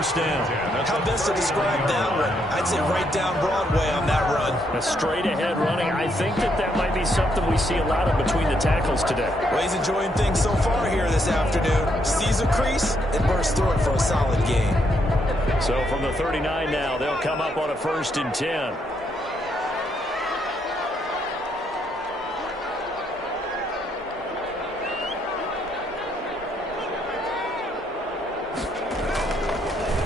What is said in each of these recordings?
first down. How best to describe that one? I'd say right down Broadway on that run. A straight-ahead running. I think that might be something we see a lot of between the tackles today. Well, he's enjoying things so far here this afternoon. Sees a crease and bursts through it for a solid gain. So from the 39 now, they'll come up on a 1st and 10.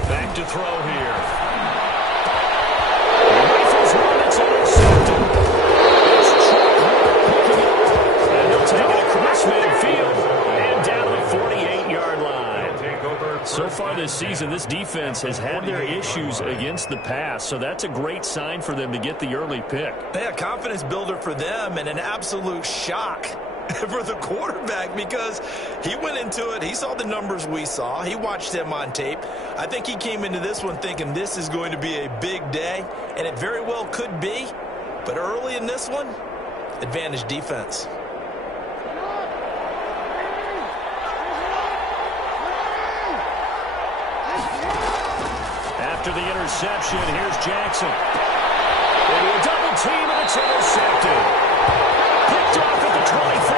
Back to throw here. Rifles one, it's intercepted. It's picking up. And they'll take it across midfield and down to the 48-yard line. So far this season, this defense has had their issues against the pass, so that's a great sign for them to get the early pick. Yeah, confidence builder for them and an absolute shock for the quarterback because he went into it. He saw the numbers we saw. He watched them on tape. I think he came into this one thinking this is going to be a big day, and it very well could be. But early in this one, advantage defense. After the interception, here's Jackson. Into a double team, and it's intercepted. Picked off at the 24.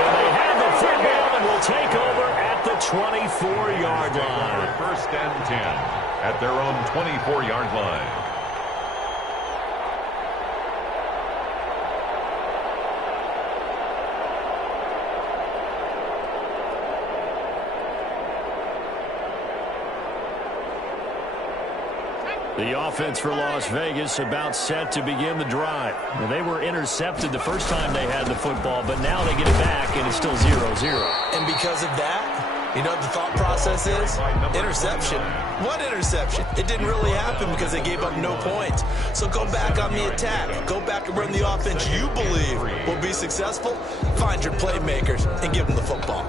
And they have the football and will take over at the 24-yard line. 1st and 10 at their own 24-yard line. The offense for Las Vegas about set to begin the drive. Now, they were intercepted the first time they had the football, but now they get it back, and it's still 0-0. And because of that, you know what the thought process is? Interception. What interception? It didn't really happen because they gave up no points. So go back on the attack. Go back and run the offense you believe will be successful. Find your playmakers and give them the football.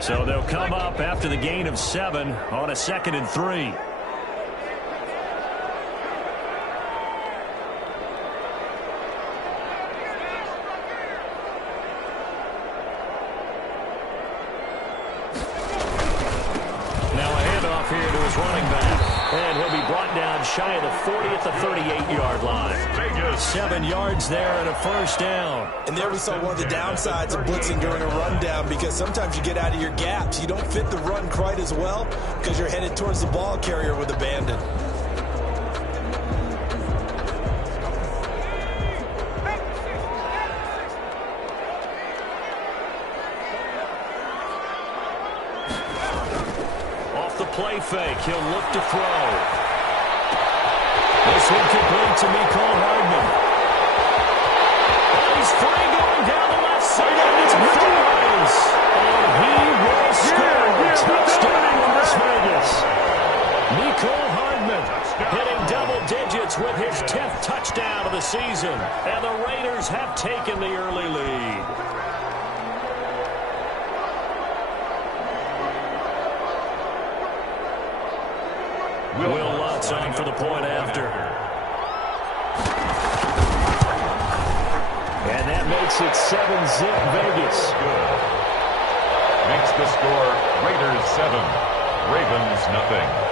So they'll come up after the gain of 7 on a 2nd and 3. Now a handoff here to his running back. And he'll be brought down shy of the 40 at the 38-yard line. 7 yards there and a 1st down. And there we saw one of the downsides of blitzing during a rundown because sometimes you get out of your gaps. You don't fit the run quite as well because you're headed towards the ball carrier with abandon. Off the play fake, he'll look to throw. This one complete to Mecole Hardman. And he's free going down the left side. It's Flores. And he will score a touchdown in Las Vegas. Mecole Hardman hitting double digits with his 10th touchdown of the season. And the Raiders have taken the early lead. Will Lutz on for the point after. And that makes it 7-zip Vegas. Good. Makes the score Raiders 7, Ravens nothing.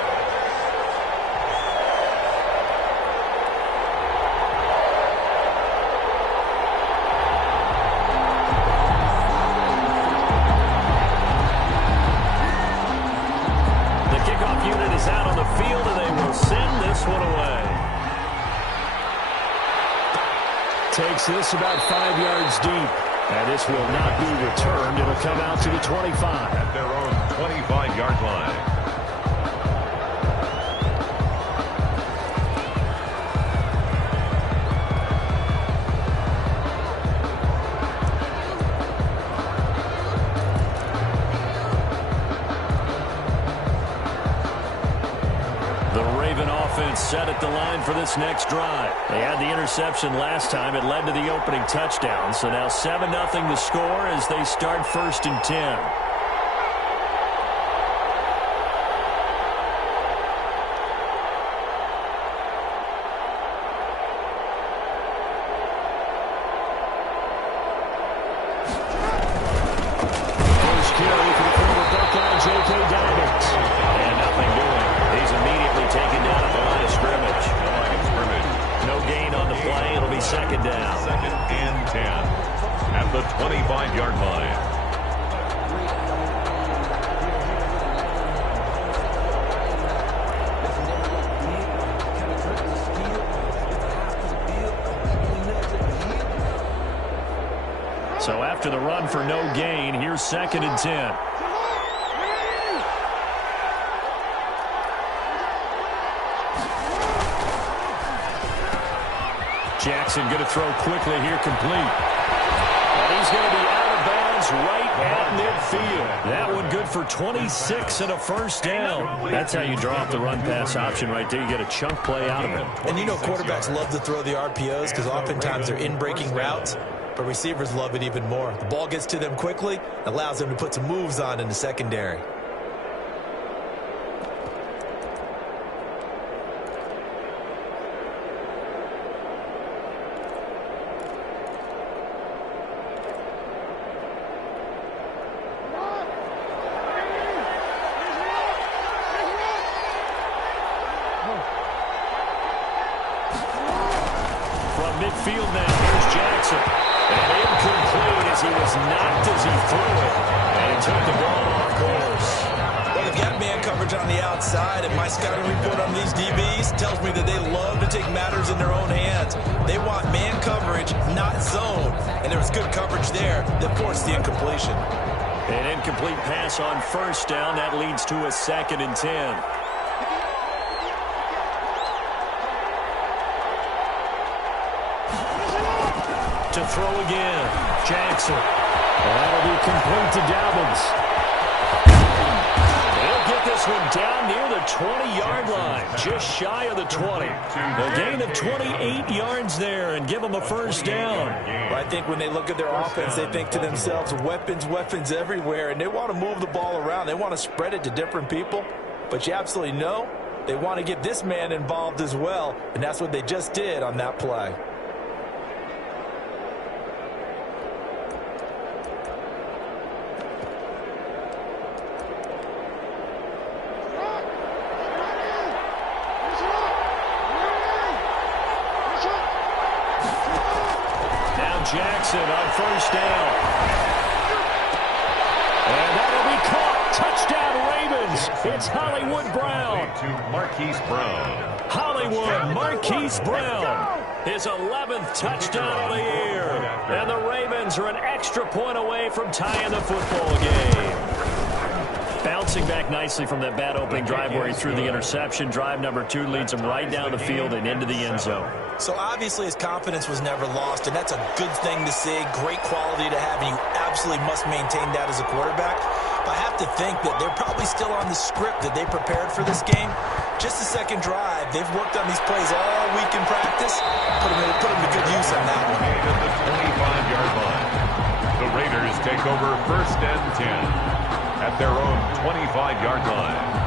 Takes this about 5 yards deep. And this will not be returned. It'll come out to the 25. At their own 25-yard line. Set at the line for this next drive. They had the interception last time. It led to the opening touchdown. So now 7-0 to score as they start 1st and 10. So after the run for no gain, here's 2nd and 10. Jackson going to throw quickly here, complete. And he's going to be out of bounds right at midfield. That one good for 26 and a first down. That's how you draw up the run-pass option right there. You get a chunk play out of it. And you know quarterbacks love to throw the RPOs because oftentimes they're in-breaking routes, but receivers love it even more. The ball gets to them quickly, allows them to put some moves on in the secondary. Midfield now, here's Jackson. And incomplete as he was knocked as he threw it. And he took the ball off course. Well, they've got man coverage on the outside, and my scouting report on these DBs tells me that they love to take matters in their own hands. They want man coverage, not zone. And there was good coverage there that forced the incompletion. An incomplete pass on first down. That leads to a 2nd and 10. To throw again, Jackson. That'll be complete to Dobbins. They'll get this one down near the 20-yard line, just shy of the 20. A gain of 28 yards there and give them a first down. Well, I think when they look at their offense, they think to themselves, weapons, weapons everywhere, and they want to move the ball around. They want to spread it to different people, but you absolutely know they want to get this man involved as well, and that's what they just did on that play. Jackson on first down. And that'll be caught. Touchdown Ravens. It's Hollywood Brown. To Marquise Brown. Hollywood Marquise Brown. His 11th touchdown of the year. And the Ravens are an extra point away from tying the football game. Bouncing back nicely from that bad opening drive where he threw the interception. Drive number 2 leads him right down the field and into the end zone. So obviously his confidence was never lost, and that's a good thing to see. Great quality to have, and you absolutely must maintain that as a quarterback. But I have to think that they're probably still on the script that they prepared for this game. Just the second drive, they've worked on these plays all week in practice. Put them to good use on that one. At the 25-yard line. The Raiders take over 1st and 10 at their own 25-yard line.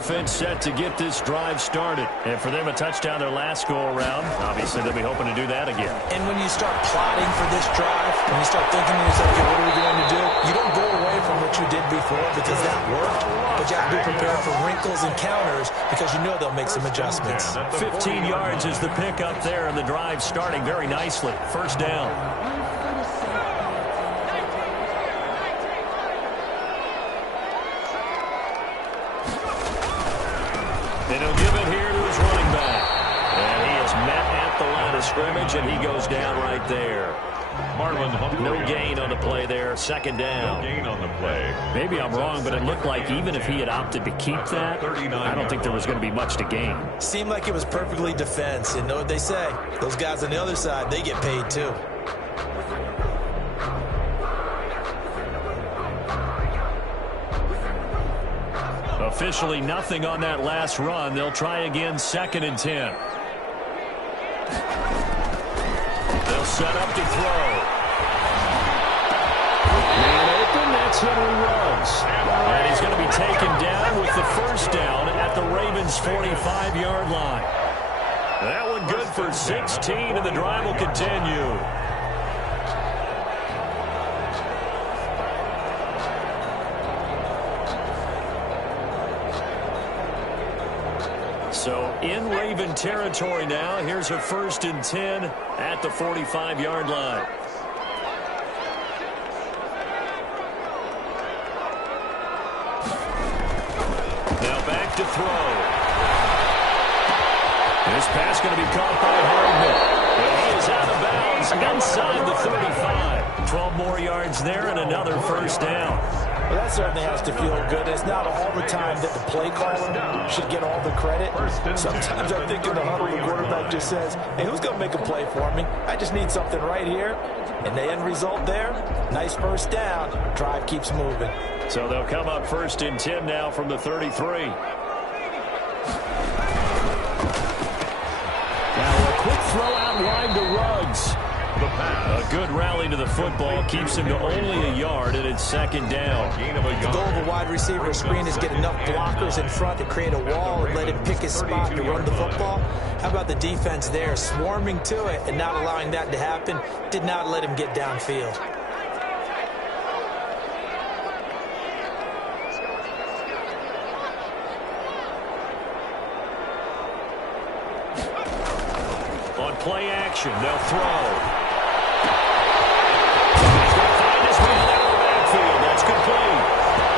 Offense set to get this drive started. And for them, a touchdown their last go-around. Obviously, they'll be hoping to do that again. And when you start plotting for this drive, when you start thinking to yourself, okay, what are we going to do? You don't go away from what you did before because that worked. But you have to be prepared for wrinkles and counters because you know they'll make some adjustments. 15 yards is the pickup there, and the drive starting very nicely. First down. And he'll give it here to his running back. And he is met at the line of scrimmage, and he goes down right there. Marlon Humphrey. No gain on the play there. Second down. No gain on the play. Maybe I'm wrong, but it looked like even if he had opted to keep that, I don't think there was going to be much to gain. Seemed like it was perfectly defense. And know what they say? Those guys on the other side, they get paid too. Officially nothing on that last run. They'll try again, 2nd and 10. They'll set up to throw. Man open, that's Henry Ruggs. And he's going to be taken down with the first down at the Ravens' 45-yard line. That one good for 16, and the drive will continue. So in Raven territory now. Here's a 1st and 10 at the 45-yard line. Now back to throw. This pass going to be caught by Hardman. And he is out of bounds inside the 35. 12 more yards there and another 1st down. Well, that certainly has to feel good. It's not all the time that the play caller should get all the credit. Sometimes I think in the huddle, the quarterback just says, hey, who's going to make a play for me? I just need something right here. And the end result there, nice 1st down. Drive keeps moving. So they'll come up 1st and 10 now from the 33. Now a quick throw out wide to Ruggs. A good rally to the football keeps him to only a yard, and it's 2nd down. The goal of a wide receiver screen is get enough blockers in front to create a wall and let him pick his spot to run the football. How about the defense there, swarming to it and not allowing that to happen? Did not let him get downfield. On play action, they'll throw. He's going to find his man out of the backfield. That's complete.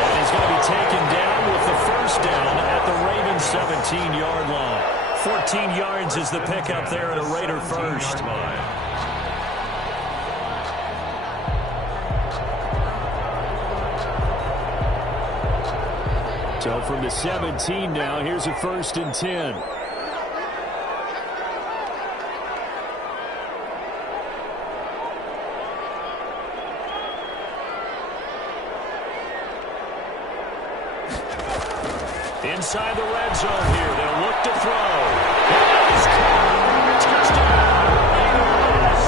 And he's going to be taken down with the 1st down at the Ravens 17-yard line. 14 yards is the pickup there at a Raider 1st. So from the 17 now, here's a 1st and 10. Inside the red zone here. They'll look to throw. Touchdown, Raiders.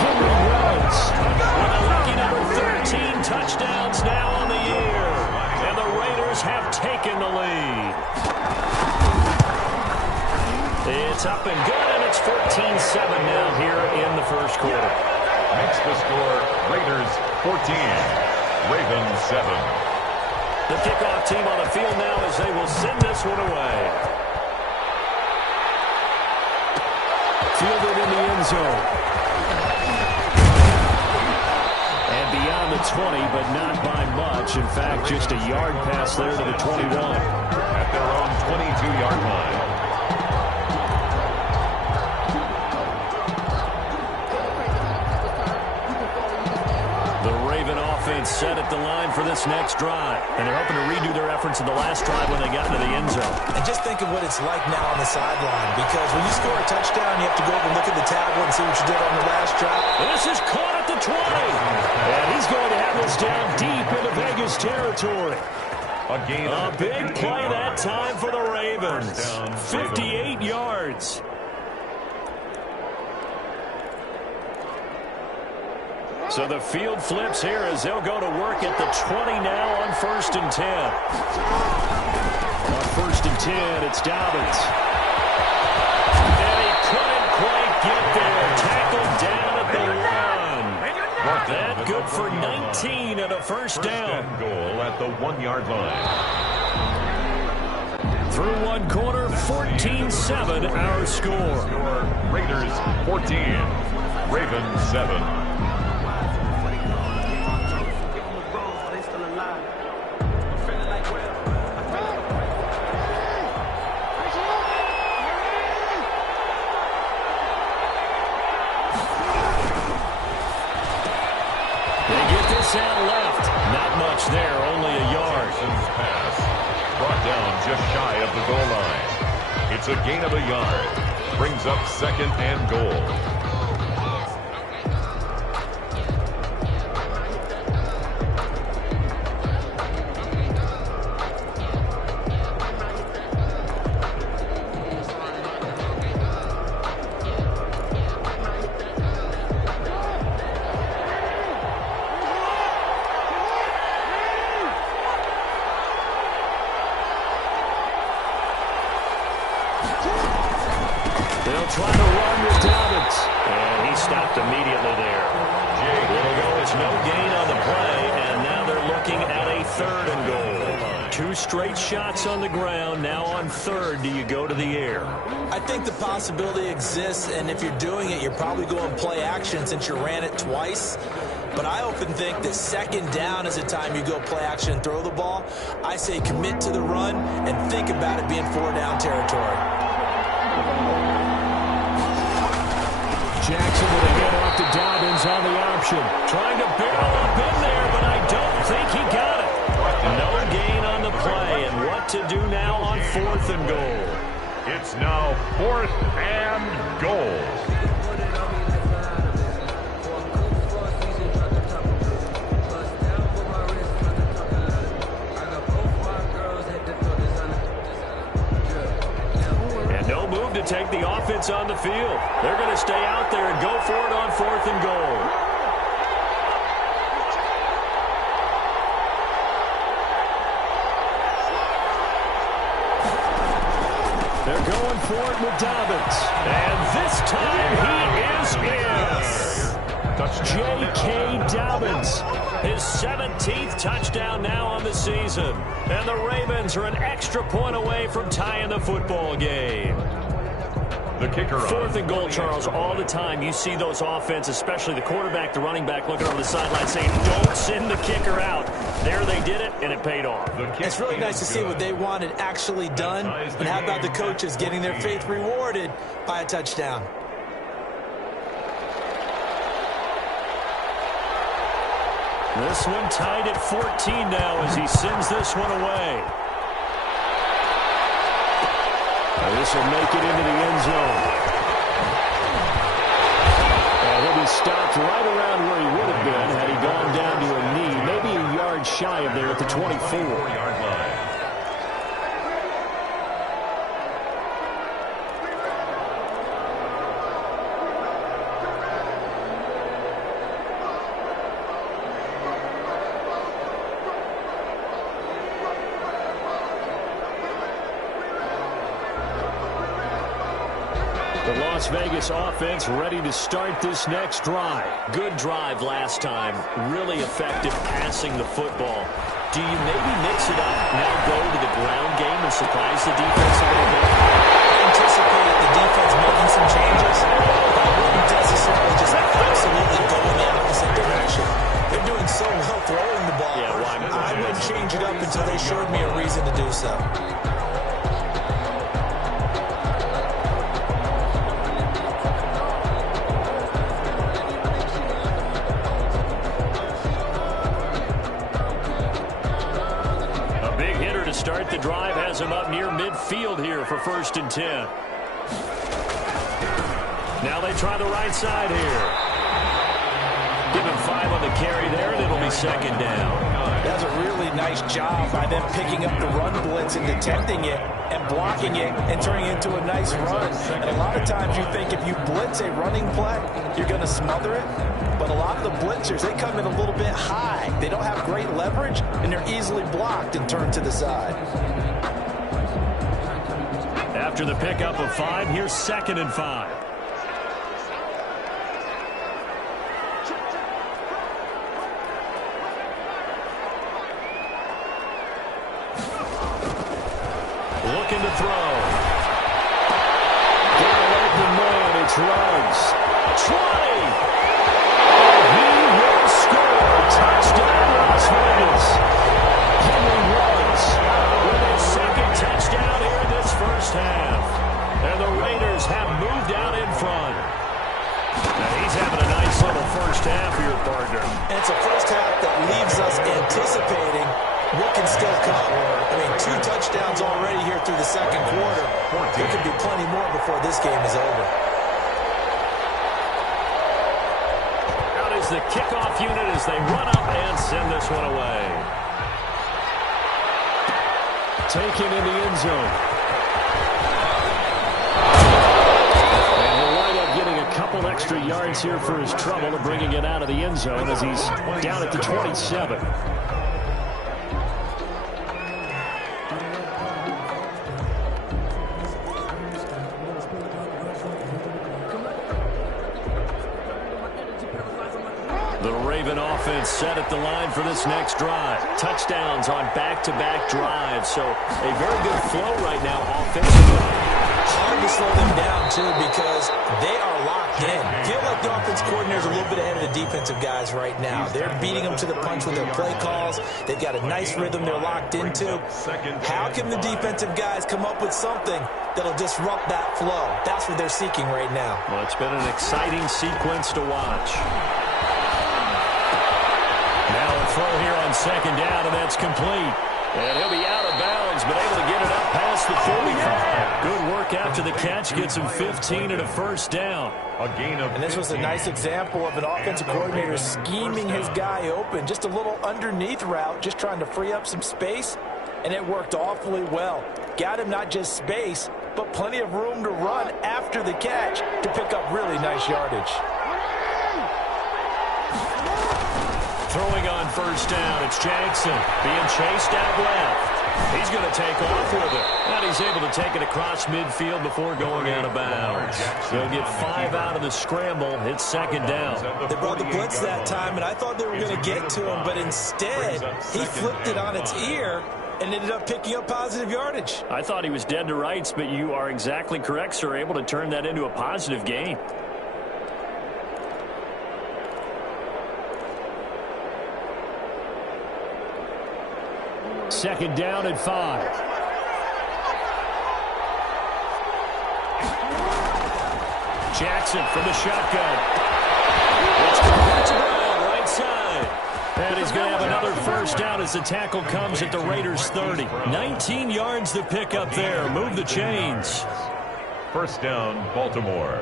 Henry Ruggs with a lucky number 13 touchdowns now on the year. And the Raiders have taken the lead. It's up and good, and it's 14-7 now here in the 1st quarter. Makes the score Raiders 14, Ravens 7. The kickoff team on the field now as they will send this one away. Fielded in the end zone. And beyond the 20, but not by much. In fact, just a yard pass there to the 21. At their own 22-yard line. Offense set at the line for this next drive. And they're hoping to redo their efforts in the last drive when they got into the end zone. And just think of what it's like now on the sideline, because when you score a touchdown, you have to go over and look at the tablet and see what you did on the last drive. And this is caught at the 20. And he's going to have this down deep into Vegas territory. A big play that time for the Ravens. 58 yards. So the field flips here as they'll go to work at the 20 now on 1st and 10. On 1st and 10, it's Dobbins. And he couldn't quite get there. Tackled down at the 1. That good for 19 and a 1st down. Goal at the 1-yard line. Through 1 quarter, 14-7 our score. Raiders 14, Ravens 7. Out left. Not much there, only a yard. Jackson's pass brought down just shy of the goal line. It's a gain of a yard. Brings up 2nd and goal. They'll try to run with Dobbins. And he stopped immediately there. It'll go, it's no gain on the play, and now they're looking at a 3rd and goal. 2 straight shots on the ground. Now on 3rd, do you go to the air? I think the possibility exists, and if you're doing it, you're probably going play action since you ran it twice. But I often think that 2nd down is the time you go play action and throw the ball. I say commit to the run and think about it being 4-down territory. Jackson with a hit off to Dobbins on the option. Trying to barrel up in there, but I don't think he got it. No gain on the play, and what to do now on 4th and goal. It's now 4th and goal. To take the offense on the field. They're going to stay out there and go for it on 4th and goal. They're going for it with Dobbins. And this time he is in. J.K. Dobbins. His 17th touchdown now on the season. And the Ravens are an extra point away from tying the football game. The kicker 4th and goal, Charles. All the time you see those offenses, especially the quarterback, the running back, looking over the sideline saying, don't send the kicker out. There they did it, and it paid off. It's really nice to see what they wanted actually done. And how about the coaches getting their faith rewarded by a touchdown? This one tied at 14 now as he sends this one away. This will make it into the end zone. He'll be stopped right around where he would have been had he gone down to a knee, maybe a yard shy of there at the 24-yard line. The Las Vegas offense ready to start this next drive. Good drive last time. Really effective passing the football. Do you maybe mix it up, now go to the ground game and surprise the defense a little bit? I anticipate the defense making some changes. I wouldn't necessarily just absolutely go in the opposite direction. They're doing so well throwing the ball. Yeah, I wouldn't change it up until they showed me a reason to do so. Start the drive, has him up near midfield here for 1st and 10. Now they try the right side here. Give him 5 on the carry there, and it'll be 2nd down. That's a really nice job by them picking up the run blitz and detecting it and blocking it and turning it into a nice run. And a lot of times you think if you blitz a running play, you're going to smother it. But a lot of the blitzers, they come in a little bit high. They don't have great leverage, and they're easily blocked and turned to the side. After the pickup of 5, here's 2nd and 5. Looking to throw. Got an open man. It's Ruggs. 20. He will score. Touchdown, Las Vegas. Henry Ruggs with his 2nd touchdown here in this 1st half. And the Raiders have moved out in front. Now he's having a nice little 1st half here, partner. And it's a 1st half that leaves us anticipating what can still come. I mean, 2 touchdowns already here through the 2nd quarter. There could be plenty more before this game is over. Out is the kickoff unit as they run up and send this one away. Taken in the end zone. And he'll wind up getting a couple extra yards here for his trouble and bringing it out of the end zone as he's down at the 27. The Raven offense set at the line for this next drive. Touchdowns on back-to-back drives. So a very good flow right now offensively. Hard to slow them down, too, because they are locked in. Feel like the offense coordinator is a little bit ahead of the defensive guys right now. They're beating them to the punch with their play calls. They've got a nice rhythm they're locked into. How can the defensive guys come up with something that'll disrupt that flow? That's what they're seeking right now. Well, it's been an exciting sequence to watch. Now a throw here on second down, and that's complete. And he'll be out of bounds, but able to get it up past the 45. Good work after the catch. Gets him 15 and a first down. And this was a nice example of an offensive coordinator scheming his guy open. Just a little underneath route, just trying to free up some space, and it worked awfully well. Got him not just space, but plenty of room to run after the catch to pick up really nice yardage. Throwing on first down, it's Jackson being chased out left. He's going to take off with it. And he's able to take it across midfield before going out of bounds. He'll get 5 out of the scramble. It's second down. They brought the blitz that time, and I thought they were going to get to him, but instead he flipped it on its ear and ended up picking up positive yardage. I thought he was dead to rights, but you are exactly correct, sir. Able to turn that into a positive gain. Second down at 5. Jackson from the shotgun. It's caught to Brown, right side. And he's going to have another first down as the tackle comes at the Raiders' 30. 19 yards to pick up there. Move the chains. First down, Baltimore.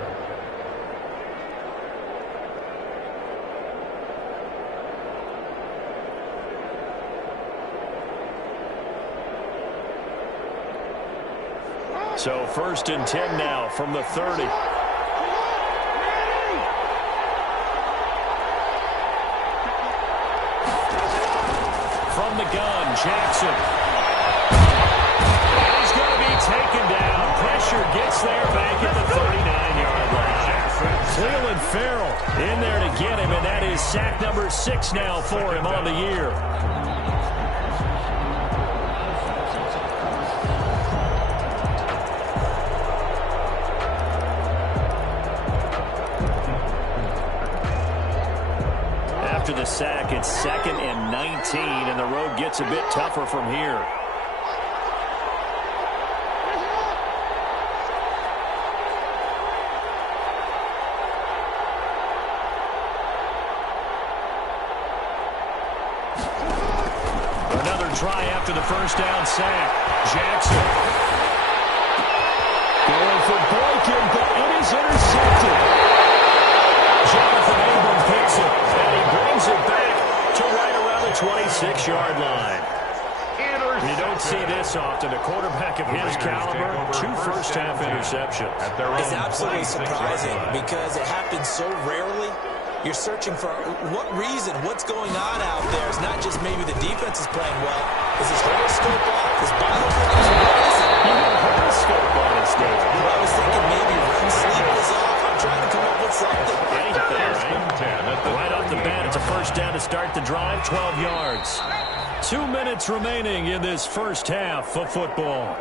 So first and 10 now from the 30. From the gun, Jackson. And he's going to be taken down. Pressure gets there back at the 39-yard line. Cleveland Farrell in there to get him, and that is sack number 6 now for him on the year. After the sack, it's second and 19, and the road gets a bit tougher from here. Another try after the first down sack. Jackson going for Boykin, but it is intercepted. Jonathan Abram picks it, and he brings it back to right around the 26-yard line. You don't see this often. A quarterback of his caliber, 2 first-half interceptions. It's absolutely surprising because it happens so rarely. You're searching for what reason, what's going on out there. It's not just maybe the defense is playing well. Is his horoscope off? His Bible verse? What is it? You have a horoscope on his day. Well, I was thinking maybe REM sleep was off. I'm trying to come up with something. Anything, right? Right off the bat, it's a first down to start the drive, 12 yards. 2 minutes remaining in this first half of football.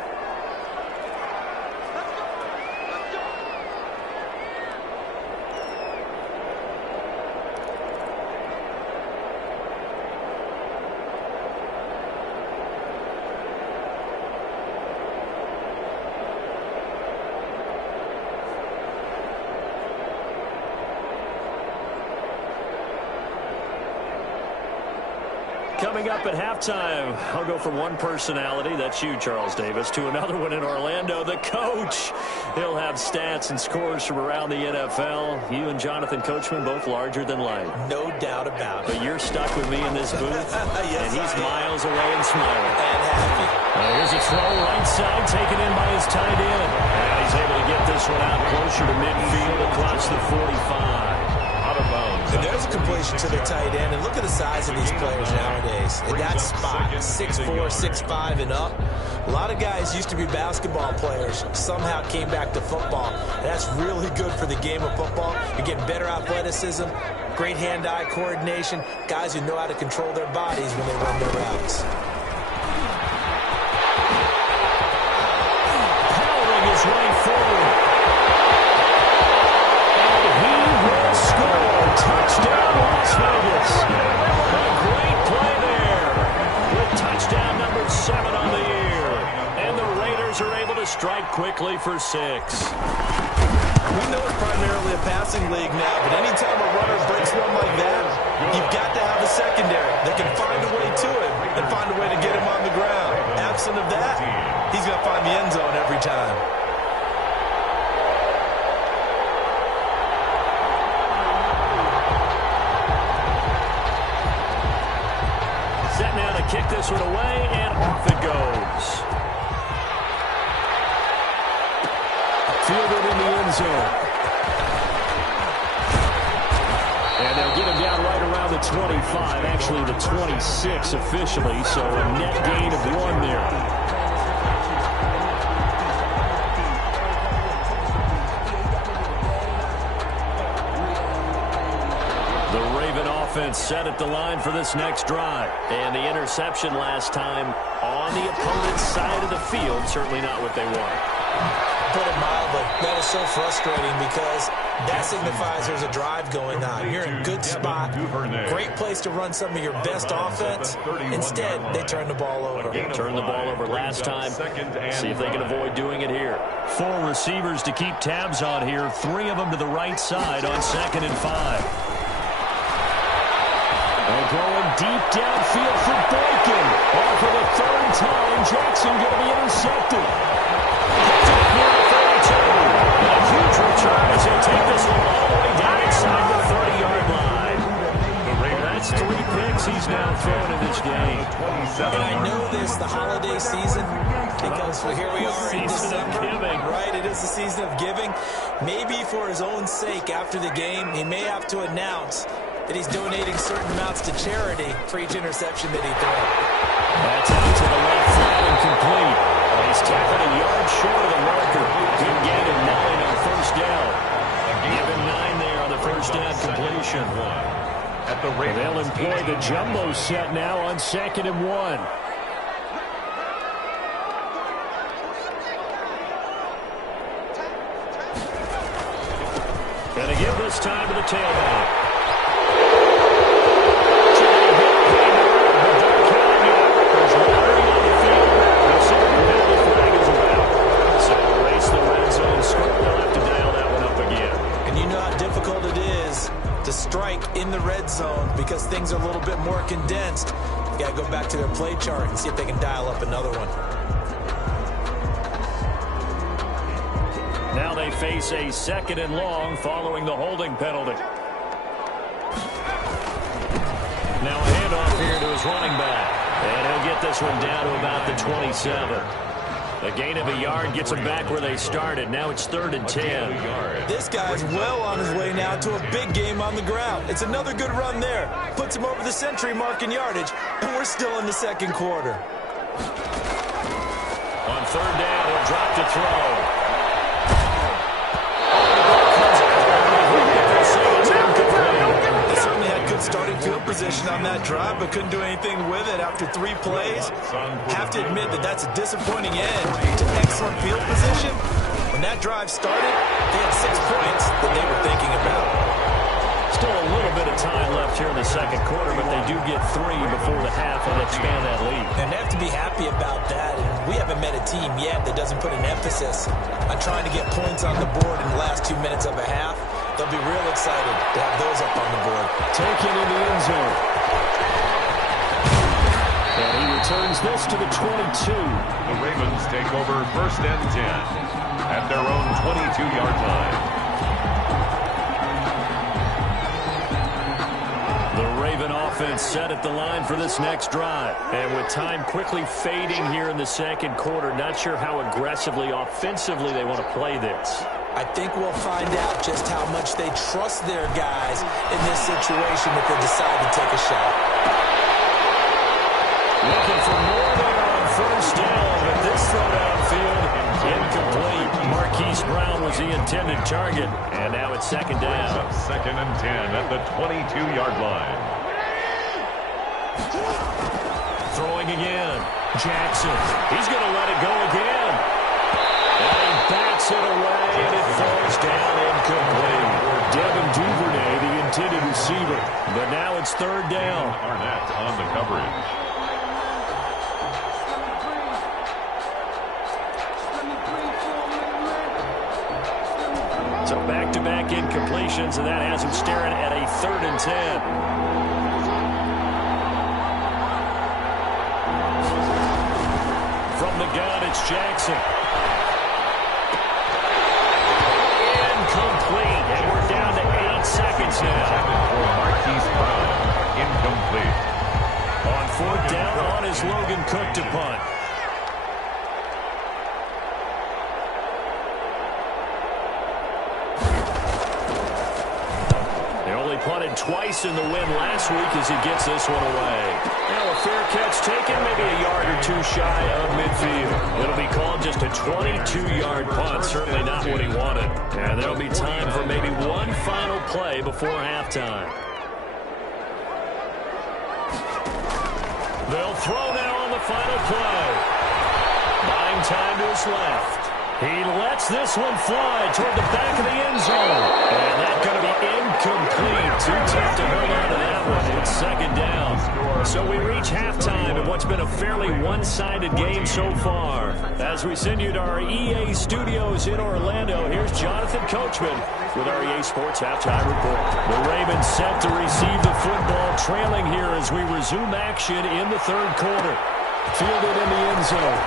Coming up at halftime, I'll go from one personality, that's you, Charles Davis, to another one in Orlando, the coach. He'll have stats and scores from around the NFL. You and Jonathan Coachman, both larger than life. No doubt about it. But you're stuck with me in this booth, Yes, and he's I am. miles away and smiling. And happy. Here's a throw, right side, taken in by his tight end. And he's able to get this one out closer to midfield across the 45. Out of bounds. And there's a completion to the tight end. And look at the size of these players nowadays. In that spot, 6'4", 6'5", and up. A lot of guys used to be basketball players, somehow came back to football. And that's really good for the game of football. You're getting better athleticism, great hand-eye coordination, guys who know how to control their bodies when they run their routes. Powering his way forward. And he will score. Touchdown, Las Vegas. A great play there. With touchdown number 7 on the year. And the Raiders are able to strike quickly for 6. We know it's primarily a passing league now, but anytime a runner breaks one like that, you've got to have a secondary that can find a way to him and find a way to get him on the ground. Absent of that, he's going to find the end zone every time. Set now to kick this one away, and off it goes. Fielded in the end zone. And they'll get him down right around the 25, actually the 26 officially, so a net gain of 1 there. The Raven offense set at the line for this next drive. And the interception last time on the opponent's side of the field, certainly not what they wanted. Put it mildly, that is so frustrating because that signifies there's a drive going on. You're in a good spot, great place to run some of your best offense. Instead, they turn the ball over. Turned the ball over last time. See if they can avoid doing it here. 4 receivers to keep tabs on here. 3 of them to the right side on 2nd and 5. And going deep downfield for Boykin. And for the 3rd time, Jackson going to be intercepted. A huge return as they take this one all the way down inside the 30-yard line. That's 3 picks he's now thrown in this game. And I know this, the holiday season, because here we are in December. Right, it is the season of giving. Maybe for his own sake after the game, he may have to announce that he's donating certain amounts to charity for each interception that he throws. That's out to the left flat and complete. He's tackled a yard short of the marker. Good gain of 9 on 1st down. Given 9 there on the 1st down completion. They'll employ the jumbo set now on 2nd and 1. And again this time to the tailback. In the red zone because things are a little bit more condensed. You got to go back to their play chart and see if they can dial up another one. Now they face a 2nd and long following the holding penalty. Now a handoff here to his running back. And he'll get this one down to about the 27. A gain of a yard gets them back where they started. Now it's 3rd and 10. This guy's well on his way now to a big game on the ground. It's another good run there. Puts him over the century mark in yardage, and we're still in the 2nd quarter. On 3rd down, he'll drop to throw. They certainly had good starting field position on that drive, but couldn't do anything with it after 3 plays. Have to admit that that's a disappointing end to excellent field position. When that drive started, they had 6 points that they were thinking about. Still a little bit of time left here in the 2nd quarter, but they do get 3 before the half and expand that lead. And they have to be happy about that. And we haven't met a team yet that doesn't put an emphasis on trying to get points on the board in the last 2 minutes of a half. They'll be real excited to have those up on the board. Taken in the end zone. And he returns this to the 22. The Ravens take over 1st and 10 at their own 22-yard line. The Raven offense set at the line for this next drive. And with time quickly fading here in the 2nd quarter, not sure how aggressively, offensively they want to play this. I think we'll find out just how much they trust their guys in this situation if they decide to take a shot. Looking for more there on 1st down, but this throw downfield incomplete. Marquise Brown was the intended target, and now it's second down. Up 2nd and 10 at the 22-yard line. Throwing again. Jackson. He's going to let it go again. And he bats it away, and it falls down incomplete. Devin Duvernay, the intended receiver. But now it's 3rd down. Arnett on the coverage. So back-to-back incompletions, and that has him staring at a 3rd and 10. From the gun, it's Jackson. Incomplete, and we're down to 8 seconds now. For Marquise Brown, incomplete. On 4th down, on is Logan Cook to punt. Punted twice in the win last week as he gets this one away. Now a fair catch taken, maybe a yard or two shy of midfield. It'll be called just a 22-yard punt, certainly not what he wanted. And there'll be time for maybe one final play before halftime. They'll throw now on the final play. Buying time to his left. He lets this one fly toward the back of the end zone. And that's going to be incomplete. Too tough to hold on to that one. It's 2nd down. So we reach halftime of what's been a fairly one-sided game so far. As we send you to our EA studios in Orlando, here's Jonathan Coachman with our EA Sports Halftime Report. The Ravens set to receive the football, trailing here as we resume action in the 3rd quarter. Fielded in the end zone.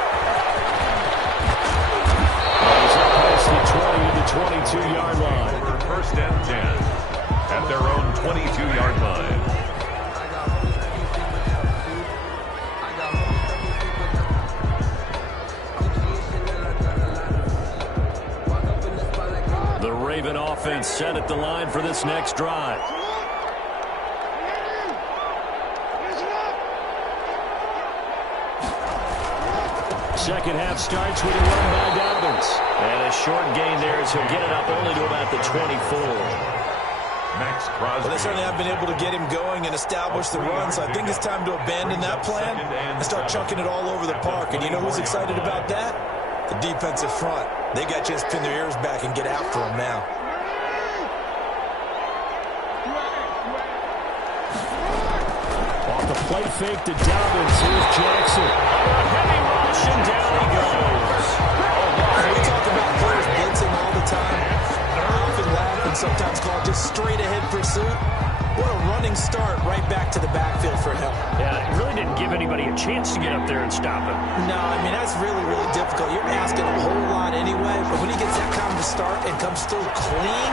The 20 to 22-yard line. Over 1st and 10 at their own 22-yard line. The Raven offense set at the line for this next drive. Second half starts with a run by Dobbins. And a short gain there as he'll get it up only to about the 24. Max Crosby. Well, they certainly have been able to get him going and establish the run, so I think it's time to abandon that plan and start chunking it all over the park. And you know who's excited about that? The defensive front. They got to just pin their ears back and get after him now. Off the play fake to Dobbins. Here's Jackson. A heavy rush, and down he goes. We talk about players blitzing all the time. I often laugh and sometimes call it just straight-ahead pursuit. What a running start right back to the backfield for him. Yeah, it really didn't give anybody a chance to get up there and stop him. No, I mean, that's really, really difficult. You're asking a whole lot anyway, but when he gets that kind of a start and comes through clean,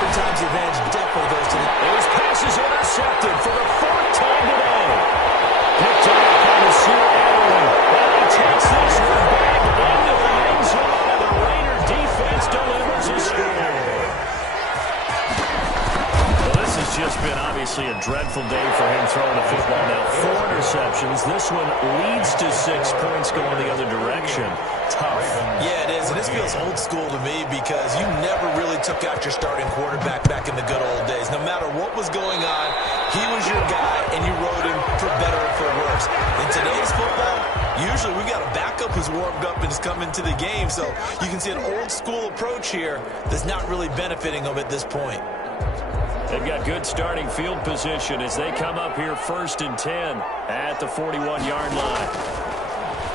oftentimes the advantage definitely goes to the... His pass is intercepted for the 4th time today. Picked up on the Sierra. And he takes this one back into the end zone, and the Raider defense delivers a score. Well, this has just been obviously a dreadful day for him throwing the football now. 4 interceptions. This one leads to 6 points going the other direction. Tough. Yeah, it is, and this feels old school to me because you never really took out your starting quarterback back in the good old days. No matter what was going on, he was your guy, and you rode him for better or for worse. In today's football, usually we got a backup who's warmed up and is coming to the game, so you can see an old school approach here that's not really benefiting them at this point. They've got good starting field position as they come up here 1st and 10 at the 41-yard line.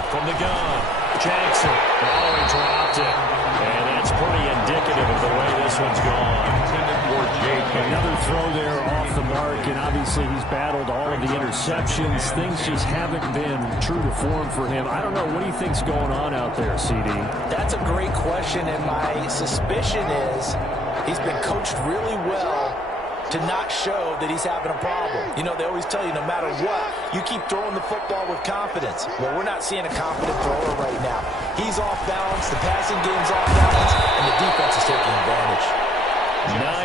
From the gun, Jackson. Oh, he dropped it. And that's pretty indicative of the way this one's gone. Intended for J.K. Another throw there off the mark, and obviously he's battled all of the interceptions. Things just haven't been true to form for him. I don't know. What do you think's going on out there, CD? That's a great question, and my suspicion is he's been coached really well to not show that he's having a problem. You know, they always tell you no matter what, you keep throwing the football with confidence. Well, we're not seeing a confident thrower right now. He's off balance, the passing game's off balance, and the defense is taking advantage.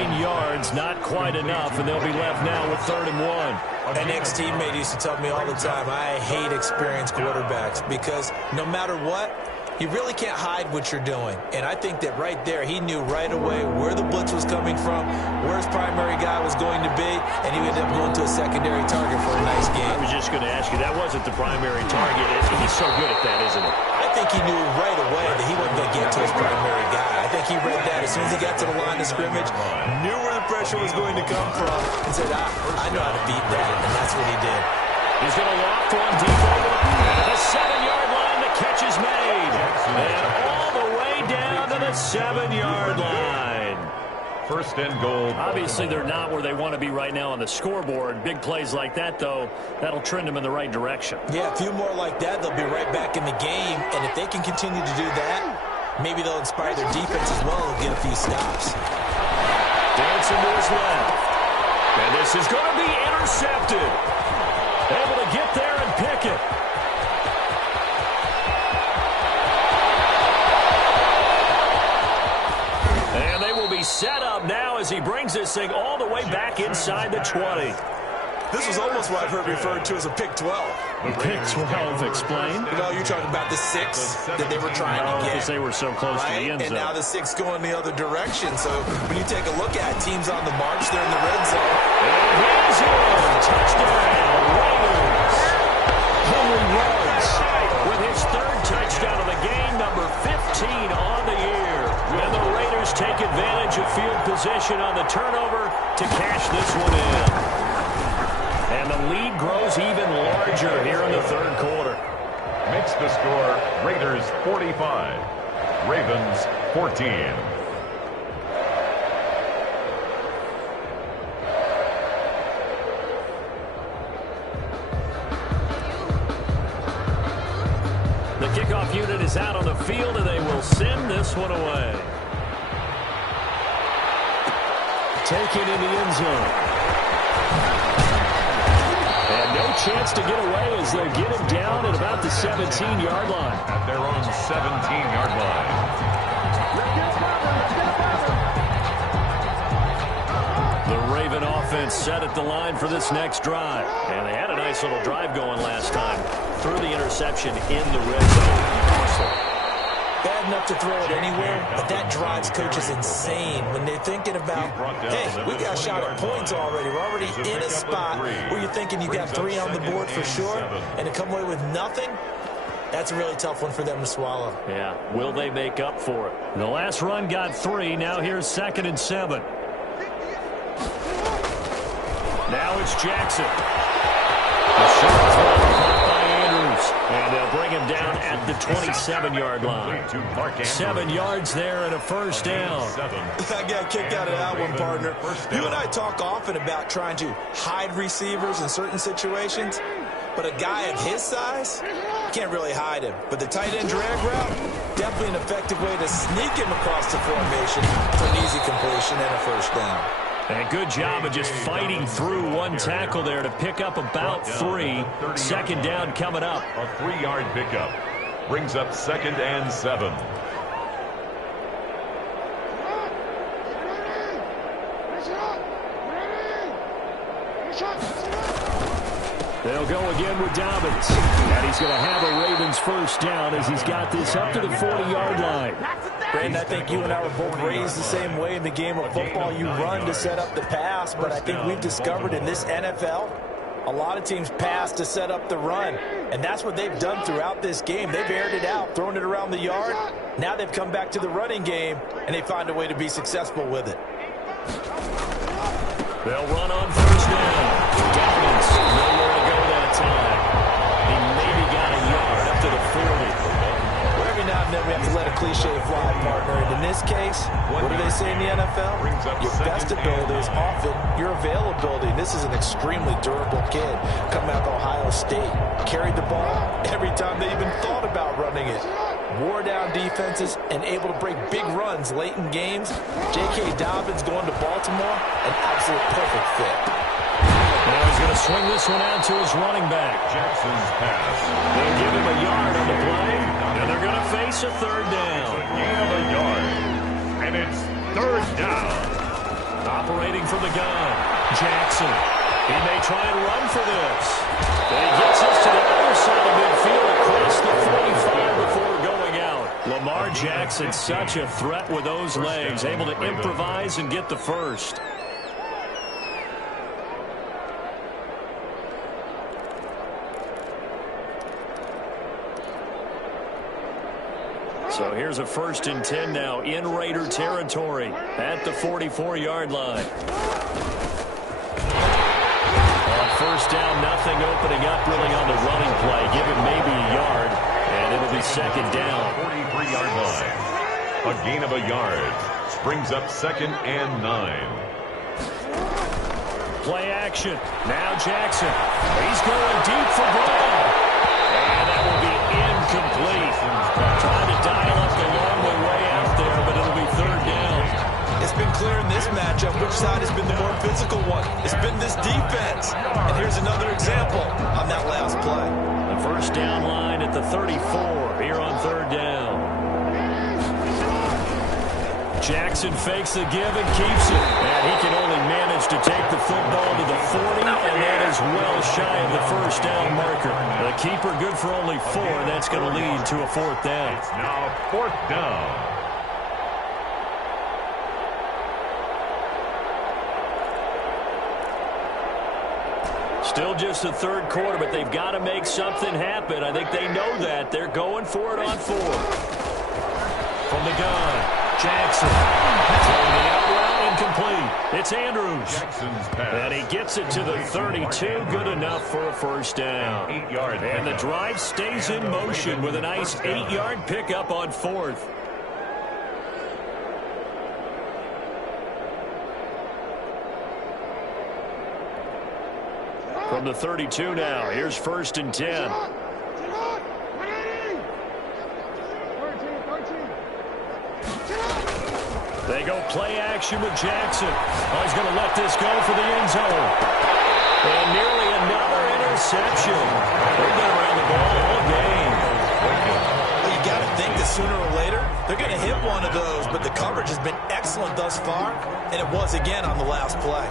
9 yards, not quite enough, and they'll be left now with 3rd and 1. An ex-teammate used to tell me all the time, I hate experienced quarterbacks because no matter what, You really can't hide what you're doing. And I think that right there, he knew right away where the blitz was coming from, where his primary guy was going to be, and he ended up going to a secondary target for a nice game. I was just going to ask you, that wasn't the primary target. He's so good at that, isn't he? I think he knew right away that he wasn't going to get to his primary guy. I think he read that as soon as he got to the line of scrimmage, knew where the pressure was going to come from, and said, I know how to beat that, and that's what he did. He's going to loft one deep over the 7-yard line. The catch is made. And all the way down to the 7-yard line. First and goal. Obviously, they're not where they want to be right now on the scoreboard. Big plays like that, though, that'll trend them in the right direction. Yeah, a few more like that, they'll be right back in the game. And if they can continue to do that, maybe they'll inspire their defense as well and get a few stops. Dancing to his left. And this is going to be intercepted. Able to get there and pick it. And they will be set up now as he brings this thing all the way back inside the 20. This was almost what I've heard referred to as a pick 12. Pick 12, explain. You know, you're talking about the 6 that they were trying to get. Because they were so close to the end zone. And now the 6 going the other direction. So when you take a look at teams on the march, they're in the red zone. And he's in. Touchdown, Raiders. Henry Ruggs with his 3rd touchdown of the game, number 15 on the year. And the Raiders take advantage of field position on the turnover to cash this one in. And the lead grows even larger here in the 3rd quarter. Makes the score Raiders 45, Ravens 14. The kickoff unit is out on the field, and they will send this one away. Taken in the end zone. And no chance to get away as they'll get him down at about the 17-yard line. At their own 17-yard line. The Raven offense set at the line for this next drive. And they had a nice little drive going last time. Threw the interception in the red zone. Bad enough to throw it anywhere, but that drives coaches insane when they're thinking about, hey, we got shot at points already. We're already in a spot where you're thinking you got 3 on the board for sure, and to come away with nothing, that's a really tough one for them to swallow. Yeah, will they make up for it? The last run got 3. Now here's 2nd and 7. Now it's Jackson. The shot caught by Andrews. And they'll bring him down at the 27-yard line. 7 yards there and a first down. I got a kick out of that one, partner. You and I talk often about trying to hide receivers in certain situations, but a guy at his size, can't really hide him. But the tight end drag route, definitely an effective way to sneak him across the formation for an easy completion and a first down. And good job of just fighting through one tackle there to pick up about 3. 2nd down coming up. A 3-yard pickup. Brings up 2nd and 7. They'll go again with Dobbins. And he's going to have a Ravens first down as he's got this up to the 40-yard line. Brandon, I think you and I were both raised the same way in the game of football. You run to set up the pass, but I think we've discovered in this NFL, a lot of teams pass to set up the run, and that's what they've done throughout this game. They've aired it out, thrown it around the yard. Now they've come back to the running game, and they find a way to be successful with it. They'll run on first down. Dobbins, nowhere to go that time. He maybe got a yard up to the 40. Every now and then we have to let a cliche fly, partner. And in this case, what do they say in the NFL? Your best ability is often your availability. And this is an extremely durable kid coming out of Ohio State. Carried the ball every time they even thought about running it. Wore down defenses and able to break big runs late in games. J.K. Dobbins going to Baltimore, an absolute perfect fit. Now he's going to swing this one out to his running back. Jackson's pass. They'll give him a yard on the play, and they're going to face a 3rd down. A gain of a yard. And it's 3rd down. Operating from the gun, Jackson. He may try and run for this. But he gets us to the other side of midfield across the 45 before going out. Jackson, such a threat with those legs, able to improvise and get the first. So here's a 1st and 10 now in Raider territory at the 44-yard line. On 1st down, nothing opening up really on the running play. Give him maybe a yard, and it'll be 2nd down. 43-yard line. A gain of a yard. Brings up 2nd and 9. Play action. Now Jackson. He's going deep for Brown. And that will be incomplete. Trying to dial up the long way out there, but it'll be 3rd down. It's been clear in this matchup which side has been the more physical one. It's been this defense. And here's another example on that last play. The 1st down line at the 34 here on 3rd down. Jackson fakes the give and keeps it. And he can only manage to take the football to the 40, and that is well shy of the 1st down marker. The keeper good for only 4, and that's going to lead to a 4th down. It's now 4th down. Still just the 3rd quarter, but they've got to make something happen. I think they know that. They're going for it on 4. From the gun, Jackson. Throwing the out route, incomplete. It's Andrews. Jackson's pass. And he gets it to the 32. Good enough for a 1st down. 8-yard. And the drive stays in motion with a nice 8-yard pickup on 4th. From the 32 now, here's 1st and 10. They go play action with Jackson. Oh, he's going to let this go for the end zone. And nearly another interception. They've been around the ball all game. Well, you got to think that sooner or later they're going to hit one of those, but the coverage has been excellent thus far, and it was again on the last play.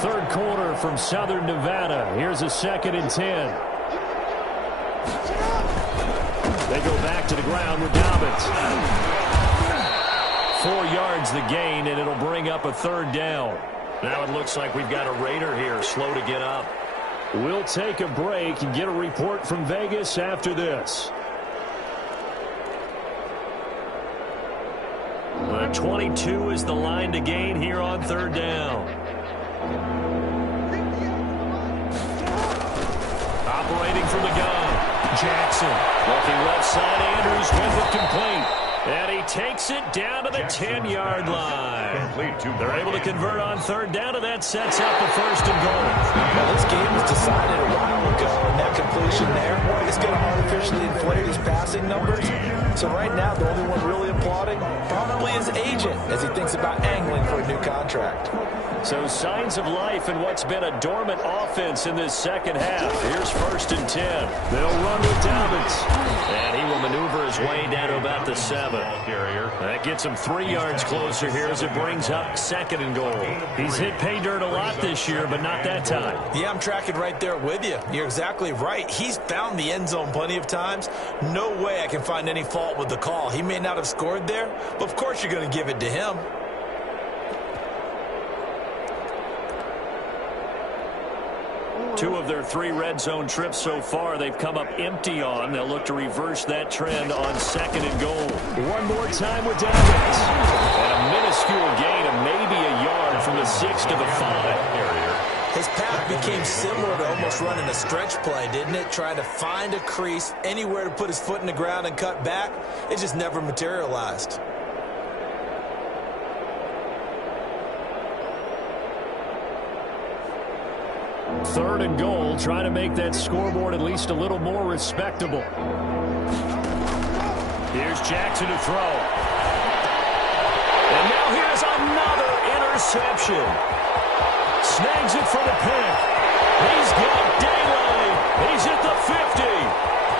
3rd quarter from Southern Nevada. Here's a 2nd and 10. They go back to the ground with Dobbins. 4 yards the gain, and it'll bring up a 3rd down. Now it looks like we've got a Raider here, slow to get up. We'll take a break and get a report from Vegas after this. The 22 is the line to gain here on 3rd down. Operating from the gun, Jackson. Looking left side, Andrews with it complete. And he takes it down to the 10-yard line. They're able to convert on 3rd down, and that sets up the 1st and goal. Well, this game was decided a while ago, and that completion there is going to artificially inflate his passing numbers. So right now, the only one really applauding probably his agent as he thinks about angling for a new contract. So signs of life in what's been a dormant offense in this 2nd half. Here's 1st and 10. They'll run with Dobbins. And he will maneuver his way down to about the 7. That gets him 3 yards closer here as it brings up 2nd and goal. He's hit pay dirt a lot this year, but not that time. Yeah, I'm tracking right there with you. You're exactly right. He's found the end zone plenty of times. No way I can find any fault with the call. He may not have scored there, but of course you're going to give it to him. Two of their 3 red zone trips so far, they've come up empty on. They'll look to reverse that trend on 2nd and goal. One more time with Dobbins. And a minuscule gain of maybe a yard from the 6 to the 5. His path became similar to almost running a stretch play, didn't it? Trying to find a crease, anywhere to put his foot in the ground and cut back. It just never materialized. Third and goal, trying to make that scoreboard at least a little more respectable. Here's Jackson to throw. And now here's another interception. Snags it for the pick. He's got daylight. He's at the 50.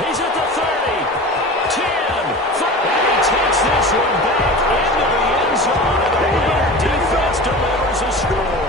He's at the 30. 10. And he takes this one back into the end zone. And the Raider defense delivers a score.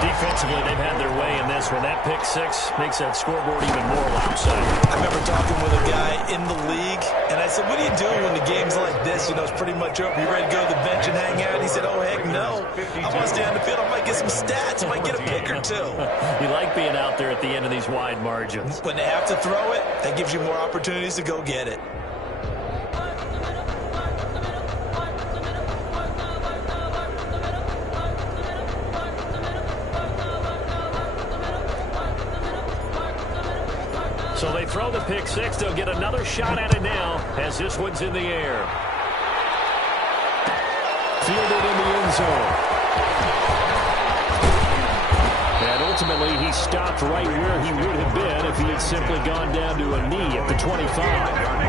Defensively, they've had their way in this one. That pick 6 makes that scoreboard even more lopsided. I remember talking with a guy in the league, and I said, what do you do when the game's like this? You know, it's pretty much over. You ready to go to the bench and hang out? He said, oh, heck no. I want to stay on the field. I might get some stats. I might get a pick or two. You like being out there at the end of these wide margins. When they have to throw it, that gives you more opportunities to go get it. So they throw the pick six. They'll get another shot at it now as this one's in the air. Fielded in the end zone. And ultimately, he stopped right where he would have been if he had simply gone down to a knee at the 25.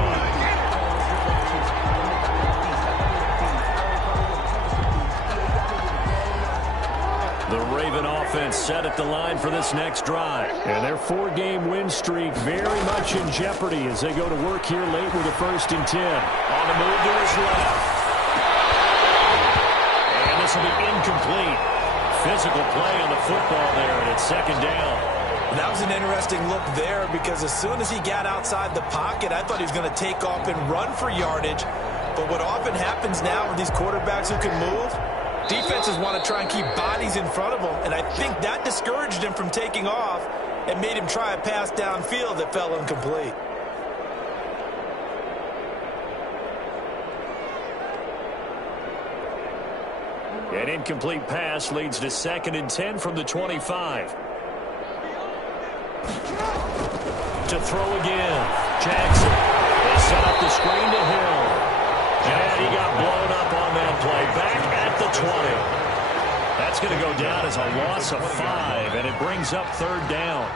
The Raven offense set at the line for this next drive. And their 4-game win streak very much in jeopardy as they go to work here late with a 1st and 10. On the move to his left. And this will be incomplete. Physical play on the football there, and it's 2nd down. That was an interesting look there because as soon as he got outside the pocket, I thought he was going to take off and run for yardage. But what often happens now with these quarterbacks who can move, defenses want to try and keep bodies in front of them, and I think that discouraged him from taking off and made him try a pass downfield that fell incomplete. An incomplete pass leads to 2nd and 10 from the 25. To throw again. Jackson. They set up the screen to Hill. And he got blown up on that play. Back at the 20. That's going to go down as a loss of 5, and it brings up 3rd down.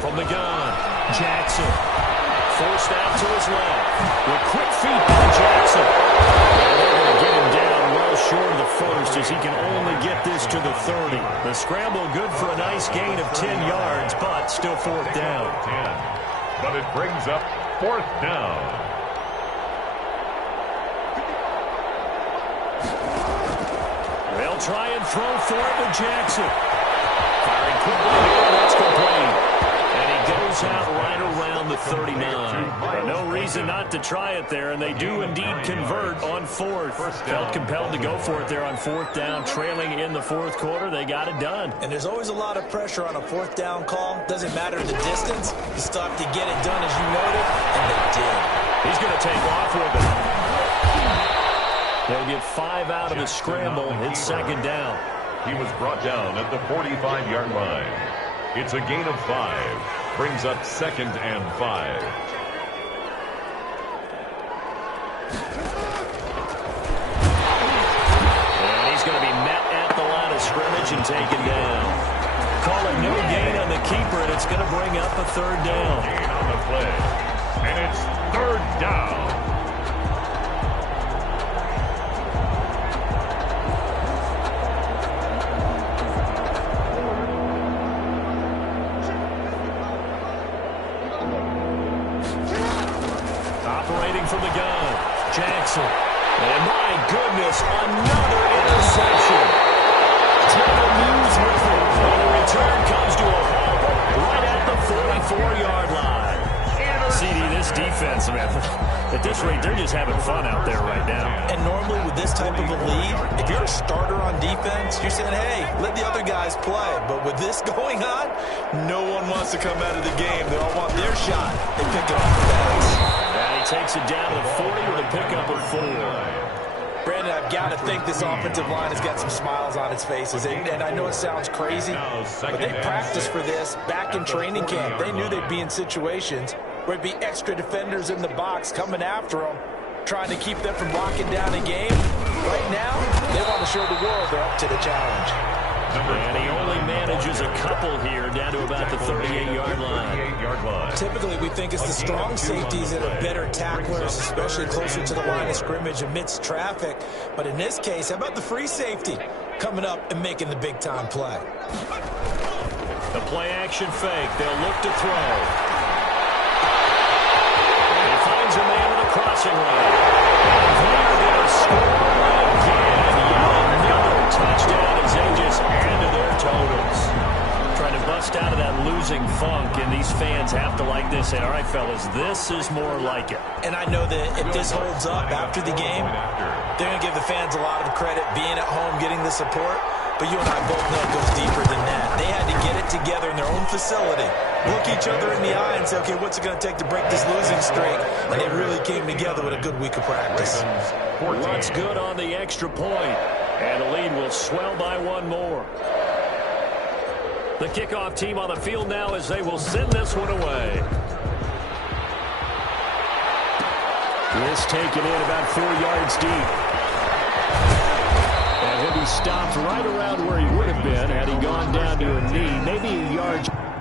From the gun, Jackson. Forced out to his left. With quick feet by Jackson. And they're going to get him down well short of the 1st as he can only get this to the 30. The scramble good for a nice gain of 10 yards, but still 4th down. 10. But it brings up 4th down. They'll try and throw for it with Jackson. Firing quickly here, that's complete. And he goes out right around the 39. No reason not to try it there, and they do indeed convert on 4th. Felt compelled to go for it there on 4th down, trailing in the 4th quarter. They got it done. And there's always a lot of pressure on a 4th down call. Doesn't matter the distance. You still have to get it done as you noted, and they did. He's going to take off with it. They'll get 5 out of the scramble. It's 2nd down. He was brought down at the 45-yard line. It's a gain of 5. Brings up 2nd and 5. And he's going to be met at the line of scrimmage and taken down. Call it no gain on the keeper, and it's going to bring up a 3rd down. Gain on the play. And it's 3rd down. Operating from the gun, Jackson. And my goodness, another interception. Taylor Muse with it. And the return comes to a halt right at the 44-yard line. CD, this defense, man, at this rate, they're just having fun out there right now. And normally with this type of a lead, if you're a starter on defense, you're saying, hey, let the other guys play. But with this going on, no one wants to come out of the game. They all want their shot. They pick it off the backs. And he takes it down to the 40 with a pickup of 4. Brandon, I've got to think this offensive line has got some smiles on its faces. And I know it sounds crazy, but they practiced for this back in training camp. They knew they'd be in situations where it'd be extra defenders in the box coming after them, trying to keep them from locking down a game. Right now, they want to show the world they're up to the challenge. And he only manages a couple here down to about the 38-yard line. Typically, we think it's the strong safeties that are better tacklers, especially closer to the line of scrimmage amidst traffic. But in this case, how about the free safety coming up and making the big-time play? The play-action fake. They'll look to throw. And he finds a man in the crossing line. And they're going to score again. losing funk, and these fans have to like this. Say, all right, fellas, this is more like it. And I know that if this holds up after the game, they're going to give the fans a lot of credit being at home, getting the support. But you and I both know it goes deeper than that. They had to get it together in their own facility, look each other in the eye and say, okay, what's it going to take to break this losing streak? And they really came together with a good week of practice. Runs good on the extra point, and the lead will swell by one more. The kickoff team on the field now as they will send this one away. This taken in about 4 yards deep. And he'll be stopped right around where he would have been had he gone down to a knee, maybe a yard.